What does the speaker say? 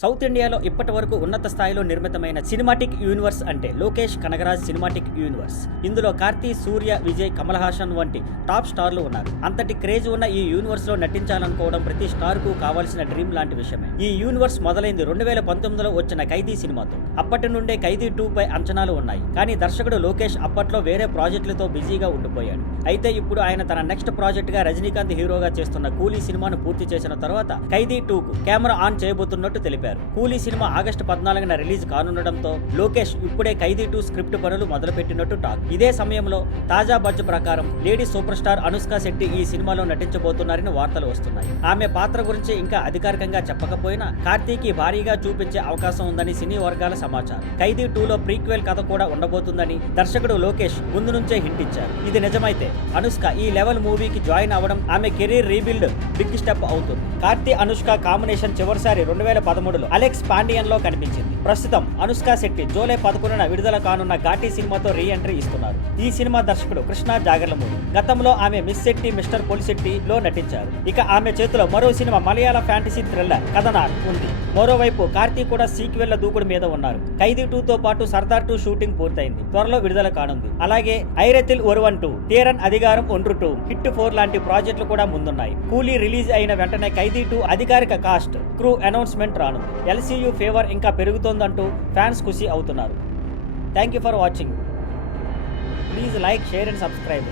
South ఇండియాలో ఇప్పటి వరకు ఉన్నత స్థాయిలో నిర్మితమైన సినిమాటిక్ యూనివర్స్ అంటే లోకేష్ కనగరాజ్ సినిమాటిక్ యూనివర్స్. ఇందులో కార్తీ, సూర్య, విజయ్, కమల్ హాసన్ వంటి టాప్ స్టార్లు ఉన్నారు. అంతటి క్రేజ్ ఉన్న ఈ యూనివర్స్ లో నటించాలనుకోవడం ప్రతి స్టార్ కు కావాల్సిన డ్రీమ్ లాంటి విషయమే. ఈ యూనివర్స్ మొదలైంది 2019లో వచ్చిన ఖైదీ సినిమాతో. అప్పటి నుండే ఖైదీ 2 పై అంచనాలు ఉన్నాయి. కానీ దర్శకుడు లోకేష్ అప్పట్లో వేరే ప్రాజెక్టులతో బిజీగా ఉండిపోయాడు. అయితే ఇప్పుడు ఆయన తన నెక్స్ట్ ప్రాజెక్ట్ గా రజనీకాంత్ హీరోగా చేస్తున్న కూలీ సినిమాను పూర్తి చేసిన తర్వాత ఖైదీ 2 కు కెమెరా ఆన్ చేయబోతున్నట్టు తెలిపారు. కూలీ సినిమా ఆగస్టు 14న రిలీజ్ కానుండడంతో లోకేష్ ఇప్పుడే ఖైదీ 2 స్క్రిప్ట్ పనులు మొదలుపెట్టినట్టు టాక్. ఇదే సమయంలో తాజా బడ్జ్ ప్రకారం lady super star Anushka Shetty ఈ సినిమాలో నటించబోతున్నారని వార్తలు వస్తున్నాయి. ఆమె పాత్ర గురించి ఇంకా అధికారికంగా చెప్పకపోయినా కార్తీకి భారీగా చూపించే అవకాశం ఉందని సినీ వర్గాల సమాచారం. ఖైదీ 2లో ప్రీక్వెల్ కథ కూడా ఉండబోతుందని దర్శకుడు లోకేష్ ముందు నుంచే హింట్ ఇచ్చారు. ఇది నిజమైతే అనుష్క ఈ లెవెల్ మూవీకి జాయిన్ అవ్వడం ఆమె కెరీర్ రీబిల్డ్ బిగ్ స్టెప్ అవుతుంది. కార్తీ అనుష్క కాంబినేషన్ చివరిసారి 2013లో అలెక్స్ పాండియన్ లో కనిపించింది. ప్రస్తుతం అనుష్క శెట్టి జూలై 11న విడుదల కానున్న ఘాటీ సినిమాతో రీ ఎంట్రీ ఇస్తున్నారు. ఈ సినిమా దర్శకుడు కృష్ణ జాగర్లమూడి. గతంలో ఆమె మిస్ శెట్టి మిస్టర్ పొలిశెట్టి లో నటించారు. ఇక ఆమె చేతిలో మరో సినిమా మలయాళ ఫ్యాంటసీ థ్రిల్లర్ కథనార్ ఉంది. మరోవైపు కార్తీ కూడా సీక్వెల్ దూకుడు మీద ఉన్నారు. ఖైదీ 2తో పాటు సర్దార్ 2 షూటింగ్ పూర్తయింది. త్వరలో విడుదల కానుంది. అలాగే ఐరెతిల్ ఒరువన్ 2, తీరన్ అధికారం 1, 2, హిట్ 4 లాంటి ప్రాజెక్టులు కూడా ముందున్నాయి. కూలీ రిలీజ్ అయిన వెంటనే ఖైదీ 2 అధికారిక కాస్ట్, క్రూ అనౌన్స్మెంట్ రానుంది. ఎల్సీయూ ఫేవర్ ఇంకా పెరుగుతోందంటూ ఫ్యాన్స్ ఖుషి అవుతున్నారు. Thank you for watching. Please like, share and subscribe.